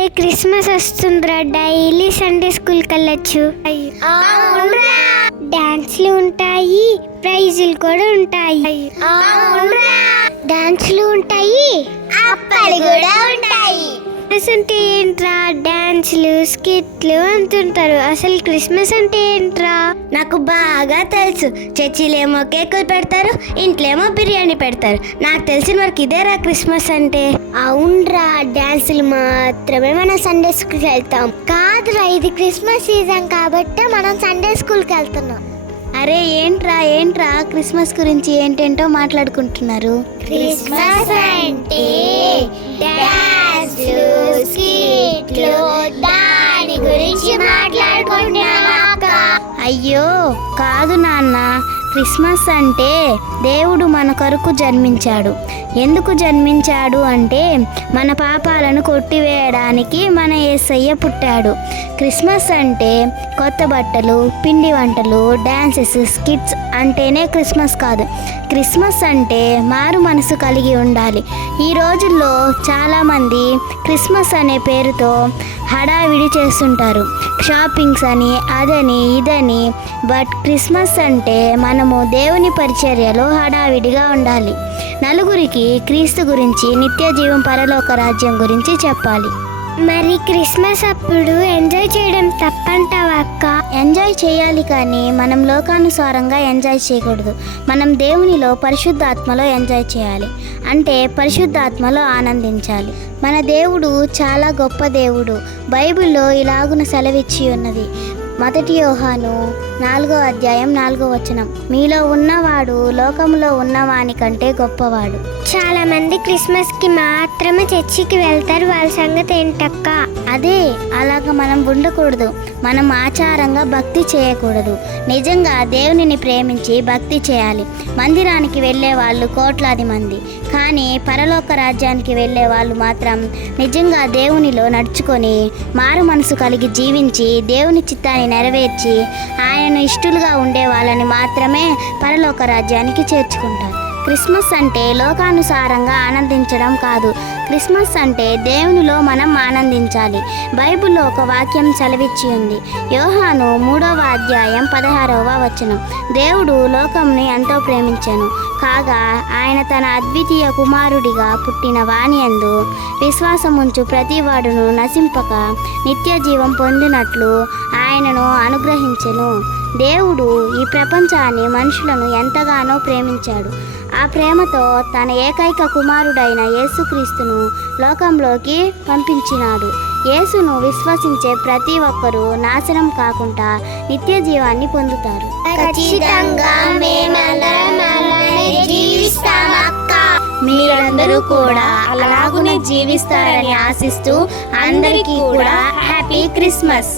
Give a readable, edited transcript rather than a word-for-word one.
అరే క్రిస్మస్ వస్తుందిరా, daily Sunday school కి వెళ్ళొచ్చు. డాన్స్లు ఉంటాయి, ప్రైజులు కూడా ఉంటాయి. డాన్స్లు ఉంటాయి, అప్పాలు కూడా ఉంటాయి. క్రిస్మస్ అంటే ఏంట్రా? డాన్స్లు, స్కిట్లు అంటుంటారు. అసలు క్రిస్మస్ అంటే ఏంట్రా? నాకు బాగా తెలుసు. చర్చిలేమో కేకులు పెడతారు, ఇంట్లోమో బిర్యానీ పెడతారు. నాకు తెలిసిన వరకు ఇదేరా క్రిస్మస్ అంటే. అవునరా, డాన్సులు మాత్రమే మనం సండే స్కూల్కి వెళ్తాం. కాదురా, ఇది క్రిస్మస్ సీజన్ కాబట్టి మనం సండే స్కూల్కి వెళ్తున్నాం. అరే ఏంట్రా క్రిస్మస్ గురించి ఏంటేంటో మాట్లాడుకుంటున్నారు. క్రిస్మస్ అంటే డాన్స్లు, స్కిట్లు, దాని గురించి మాట్లాడుకుంటున్నాం. అయ్యో కాదు నాన్న, క్రిస్మస్ అంటే దేవుడు మన కొరకు జన్మించాడు. ఎందుకు జన్మించాడు అంటే మన పాపాలను కొట్టివేయడానికి మన యేసయ్య పుట్టాడు. క్రిస్మస్ అంటే కొత్త బట్టలు, పిండి వంటలు, డాన్సెస్, స్కిట్స్ అంటేనే క్రిస్మస్ కాదు. క్రిస్మస్ అంటే మారు మనసు కలిగి ఉండాలి. ఈ రోజుల్లో చాలామంది క్రిస్మస్ అనే పేరుతో హడావిడి చేస్తుంటారు, షాపింగ్స్ అని, అదని ఇదని. బట్ క్రిస్మస్ అంటే మనము దేవుని పరిచర్యలో హడావిడిగా ఉండాలి. నలుగురికి క్రీస్తు గురించి, నిత్య జీవం, పరలోక రాజ్యం గురించి చెప్పాలి. మరి క్రిస్మస్ అప్పుడు ఎంజాయ్ చేయడం తప్పంటావా అక్క? ఎంజాయ్ చేయాలి, కానీ మనం లోకానుసారంగా ఎంజాయ్ చేయకూడదు. మనం దేవునిలో, పరిశుద్ధాత్మలో ఎంజాయ్ చేయాలి. అంటే పరిశుద్ధాత్మలో ఆనందించాలి. మన దేవుడు చాలా గొప్ప దేవుడు. బైబిల్లో ఇలాగున సెలవిచ్చి ఉన్నది. 1 యోహాను 4:4 మీలో ఉన్నవాడు లోకంలో ఉన్నవాని కంటే గొప్పవాడు. చాలా మంది క్రిస్మస్ కి మాత్రమే చర్చికి వెళ్తారు. వాళ్ళ సంగతి ఏంటక్క? అదే, అలాగ మనం ఉండకూడదు. మనం ఆచారంగా భక్తి చేయకూడదు. నిజంగా దేవునిని ప్రేమించి భక్తి చేయాలి. మందిరానికి వెళ్ళే వాళ్ళు కోట్లాది మంది, కానీ పరలోక రాజ్యానికి వెళ్ళే వాళ్ళు మాత్రం నిజంగా దేవునిలో నడుచుకొని మారు మనసు కలిగి జీవించి దేవుని చిత్తాన్ని నెరవేర్చి ఆయనను ఇష్టలుగా ఉండే వాళ్ళని మాత్రమే పరలోక రాజ్యానికి చేర్చుకుంటారు. క్రిస్మస్ అంటే లోకానుసారంగా ఆనందించడం కాదు. క్రిస్మస్ అంటే దేవునిలో మనం ఆనందించాలి. బైబిల్లో ఒక వాక్యం సెలవిచ్చి ఉంది. యోహాను 3:16 దేవుడు లోకంని ఎంతో ప్రేమించెను, కాగా ఆయన తన అద్వితీయ కుమారుడిగా పుట్టిన వానియందు విశ్వాసముంచు ప్రతివాడును నశింపక నిత్య జీవం పొందినట్లు ఆయనను అనుగ్రహించెను. దేవుడు ఈ ప్రపంచాన్ని, మనుషులను ఎంతగానో ప్రేమించాడు. ఆ ప్రేమతో తన ఏకైక కుమారుడైన యేసుక్రీస్తును లోకంలోకి పంపించినాడు. యేసును విశ్వసించే ప్రతి ఒక్కరూ నాశనం కాకుండా నిత్య జీవాన్ని పొందుతారు. ఖచ్చితంగా మేమందరం అలానే జీవిస్తాం అక్క. మీరందరూ కూడా అలాగునే జీవిస్తారని ఆశిస్తూ అందరికీ కూడా హ్యాపీ క్రిస్మస్.